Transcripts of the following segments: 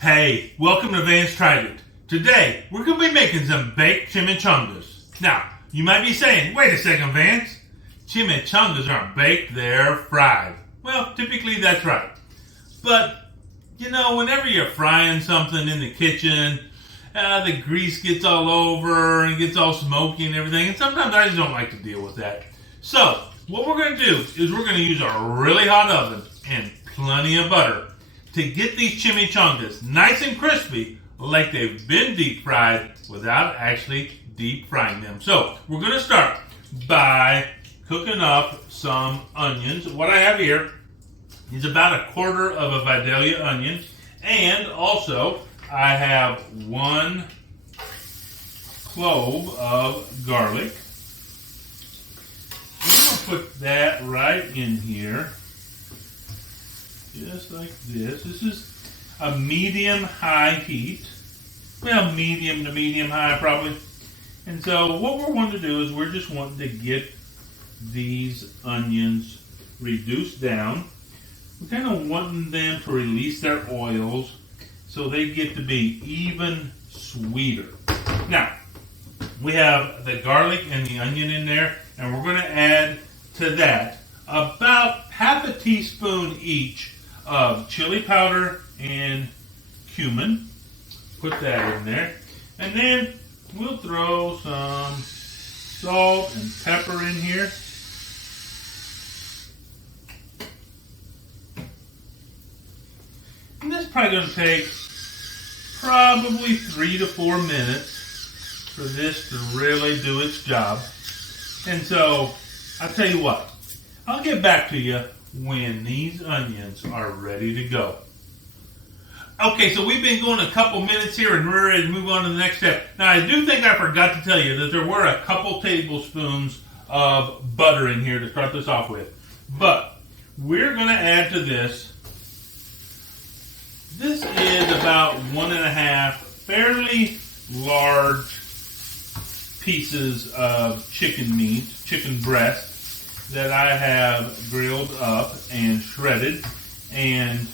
Hey, welcome to Vance Tried It. Today, we're going to be making some baked chimichangas. Now, you might be saying, wait a second, Vance. Chimichangas aren't baked, they're fried. Well, typically that's right. But, whenever you're frying something in the kitchen, the grease gets all over and gets all smoky and everything. And sometimes I just don't like to deal with that. So, what we're going to do is we're going to use a really hot oven and plenty of butter to get these chimichangas nice and crispy like they've been deep fried without actually deep frying them. So we're going to start by cooking up some onions. What I have here is about a quarter of a Vidalia onion, and also I have 1 clove of garlic. I'm going to put that right in here. Just like this. This is a medium-high heat. Well, medium to medium-high probably. And so what we're wanting to do is we're just wanting to get these onions reduced down. We're kind of wanting them to release their oils so they get to be even sweeter. Now, we have the garlic and the onion in there, and we're going to add to that about half a teaspoon each of chili powder and cumin. Put that in there. And then we'll throw some salt and pepper in here. And this is probably going to take probably 3 to 4 minutes for this to really do its job. And so, I'll tell you what, I'll get back to you when these onions are ready to go. Okay, so we've been going a couple minutes here and we're ready to move on to the next step. Now, I do think I forgot to tell you that there were a couple tablespoons of butter in here to start this off with. But we're going to add to this. This is about 1.5 fairly large pieces of chicken meat, chicken breast, that I have grilled up and shredded, and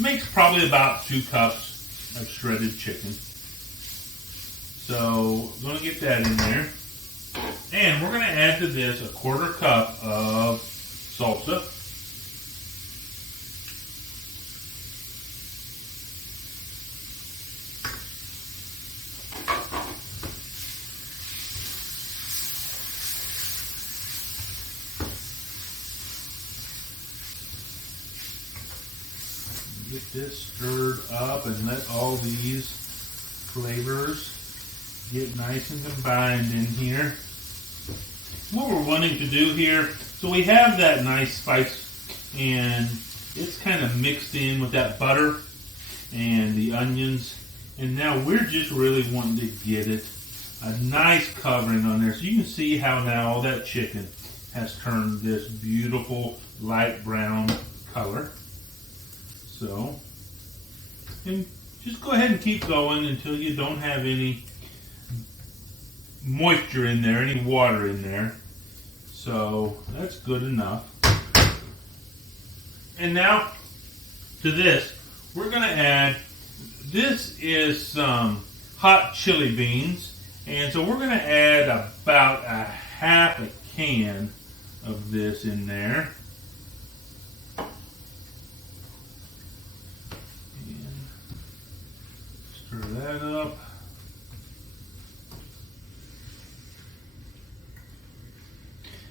makes probably about 2 cups of shredded chicken. So I'm going to get that in there. And we're going to add to this a 1/4 cup of salsa. Get this stirred up and let all these flavors get nice and combined in here. What we're wanting to do here, so we have that nice spice and it's kind of mixed in with that butter and the onions, and now we're just really wanting to get it a nice covering on there. So you can see how now all that chicken has turned this beautiful light brown color. So, and just go ahead and keep going until you don't have any moisture in there, any water in there. So, that's good enough. And now, to this, we're going to add, this is some hot chili beans. And so we're going to add about a 1/2 can of this in there. Stir that up.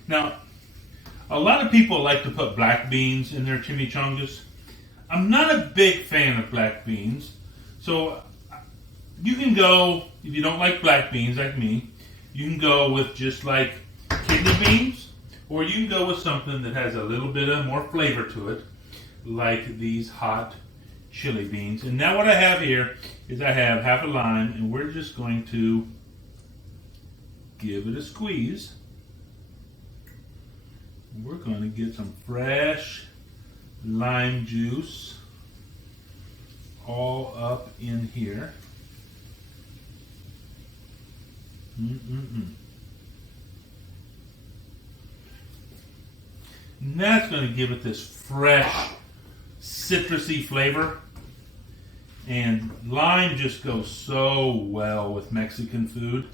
Now, a lot of people like to put black beans in their chimichangas. I'm not a big fan of black beans. So you can go, if you don't like black beans like me, you can go with just like kidney beans, or you can go with something that has a little bit of more flavor to it, like these hot chili beans. And now what I have here is I have 1/2 lime, and we're just going to give it a squeeze. We're going to get some fresh lime juice all up in here. And that's going to give it this fresh, citrusy flavor. And lime just goes so well with Mexican food.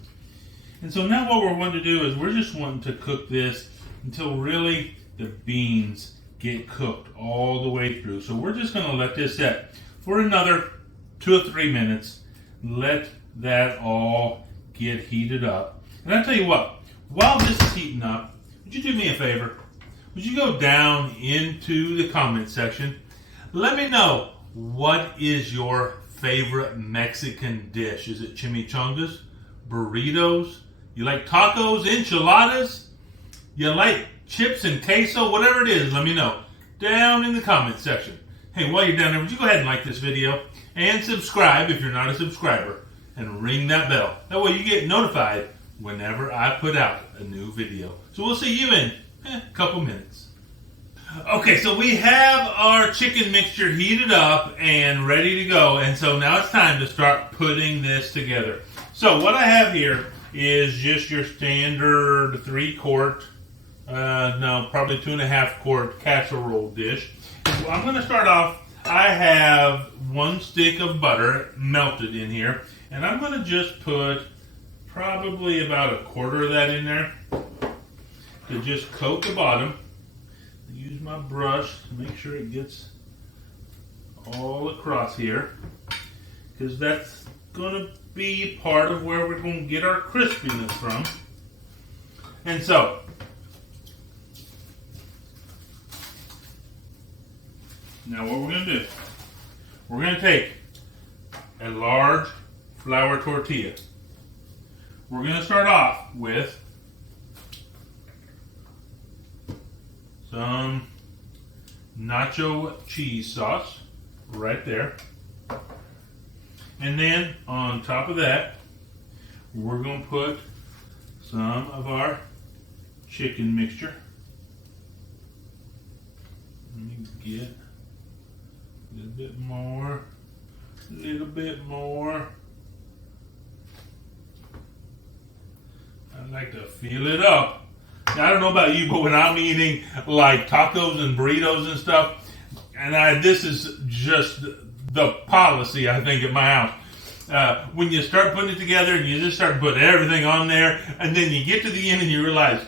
And so now what we're wanting to do is we're just wanting to cook this until really the beans get cooked all the way through. So we're just going to let this set for another 2 or 3 minutes. Let that all get heated up. And I'll tell you what, while this is heating up, would you do me a favor? Would you go down into the comment section? Let me know, what is your favorite Mexican dish? Is it chimichangas, burritos? You like tacos, enchiladas? You like chips and queso? Whatever it is, let me know down in the comment section. Hey, while you're down there, would you go ahead and like this video and subscribe if you're not a subscriber, and ring that bell. That way you get notified whenever I put out a new video. So we'll see you in a couple minutes. Okay, so we have our chicken mixture heated up and ready to go. And so now it's time to start putting this together. So what I have here is just your standard 3-quart, probably 2.5-quart casserole dish. So I'm going to start off. I have 1 stick of butter melted in here. And I'm going to just put probably about 1/4 of that in there to just coat the bottom. Use my brush to make sure it gets all across here, because that's going to be part of where we're going to get our crispiness from. And so, now what we're going to do, we're going to take a large flour tortilla. We're going to start off with some nacho cheese sauce right there. And then on top of that, we're going to put some of our chicken mixture. Let me get a little bit more, a little bit more. I like to feel it up. Now, I don't know about you, but when I'm eating like tacos and burritos and stuff, and this is just the policy, I think, at my house. When you start putting it together and you just start putting everything on there, and then you get to the end and you realize,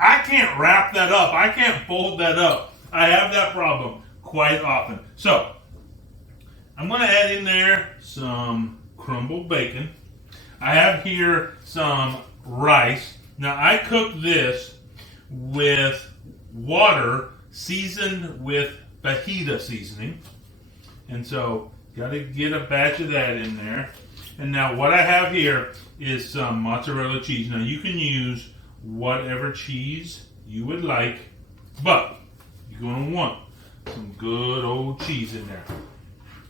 I can't wrap that up. I can't fold that up. I have that problem quite often. So, I'm going to add in there some crumbled bacon. I have here some rice. Now, I cooked this with water seasoned with fajita seasoning. And so, got to get a batch of that in there. And now what I have here is some mozzarella cheese. Now, you can use whatever cheese you would like, but you're going to want some good old cheese in there.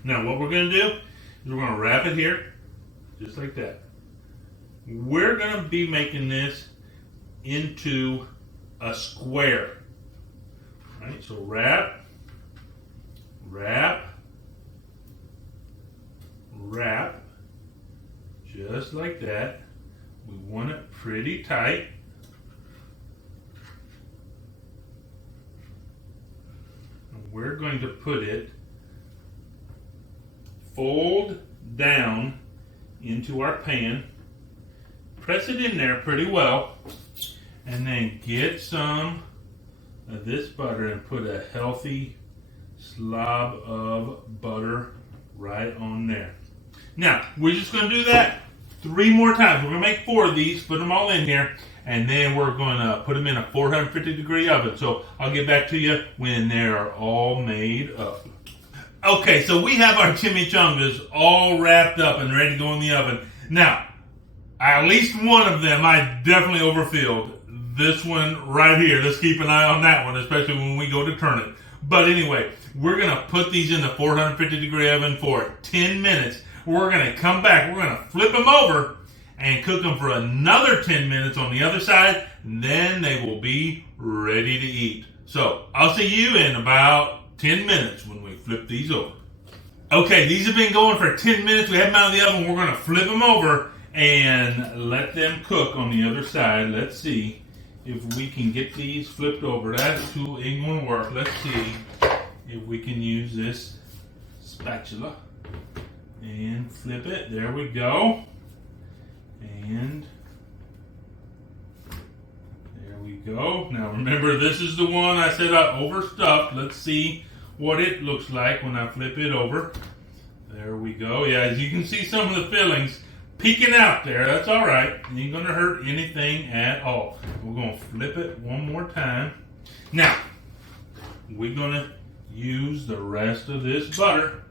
Now, what we're going to do is we're going to wrap it here, just like that. We're going to be making this into a square. All right, so wrap, just like that. We want it pretty tight. And we're going to put it, fold down into our pan. Press it in there pretty well, and then get some of this butter and put a healthy slob of butter right on there. Now, we're just going to do that 3 more times. We're going to make 4 of these, put them all in here, and then we're going to put them in a 450-degree oven. So I'll get back to you when they're all made up. Okay, so we have our chimichangas all wrapped up and ready to go in the oven. Now, at least one of them I definitely overfilled. This one right here, let's keep an eye on that one, especially when we go to turn it. But anyway, we're going to put these in the 450-degree oven for 10 minutes. We're going to come back, we're going to flip them over and cook them for another 10 minutes on the other side, and then they will be ready to eat. So, I'll see you in about 10 minutes when we flip these over. Okay, these have been going for 10 minutes. We have them out of the oven. We're going to flip them over and let them cook on the other side. Let's see if we can get these flipped over. That tool ain't going to work. Let's see if we can use this spatula. And flip it. There we go. And there we go. Now remember, this is the one I said I overstuffed. Let's see what it looks like when I flip it over. There we go. Yeah, as you can see, some of the fillings peeking out there. That's all right. It ain't going to hurt anything at all. We're going to flip it one more time. Now, we're going to use the rest of this butter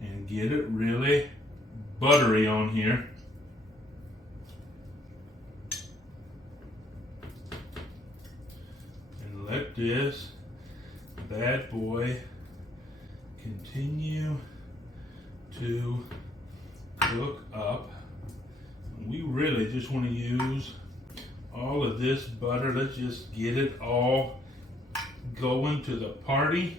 and get it really buttery on here. And let this bad boy continue to cook up. We really just want to use all of this butter. Let's just get it all going to the party.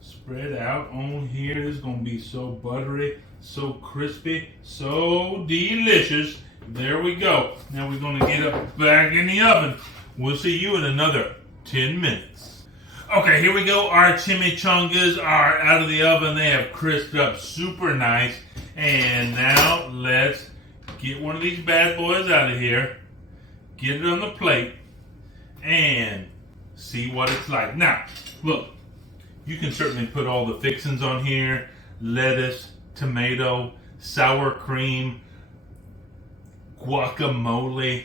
Spread out on here. It's going to be so buttery, so crispy, so delicious. There we go. Now we're going to get it back in the oven. We'll see you in another 10 minutes. Okay, here we go. Our chimichangas are out of the oven. They have crisped up super nice. And now let's get one of these bad boys out of here. Get it on the plate and see what it's like. Now, look. You can certainly put all the fixins on here. Lettuce, tomato, sour cream, guacamole,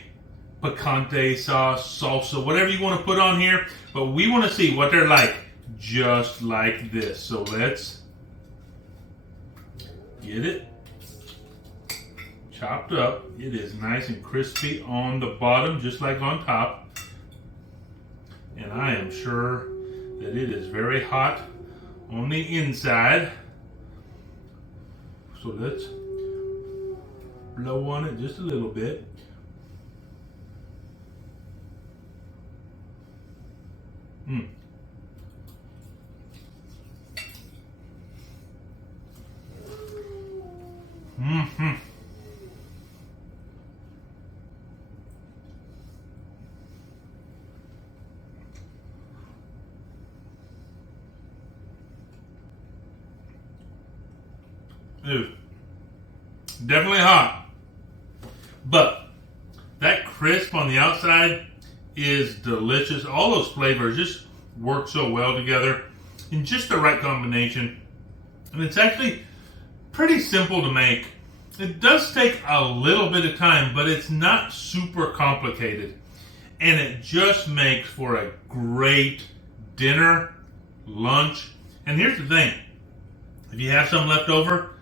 picante sauce, salsa, whatever you want to put on here. But we want to see what they're like just like this. So let's get it chopped up. It is nice and crispy on the bottom, just like on top. And I am sure that it is very hot on the inside. So let's blow on it just a little bit. Ew. Definitely hot, but that crisp on the outside is delicious. All those flavors just work so well together in just the right combination, and it's actually pretty simple to make. It does take a little bit of time, but it's not super complicated, and it just makes for a great dinner, lunch. And here's the thing, if you have some left over,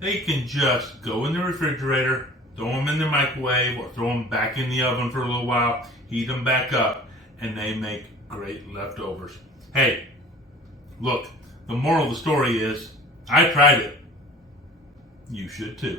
they can just go in the refrigerator, throw them in the microwave, or throw them back in the oven for a little while, heat them back up, and they make great leftovers. Hey, look, the moral of the story is, I tried it. You should too.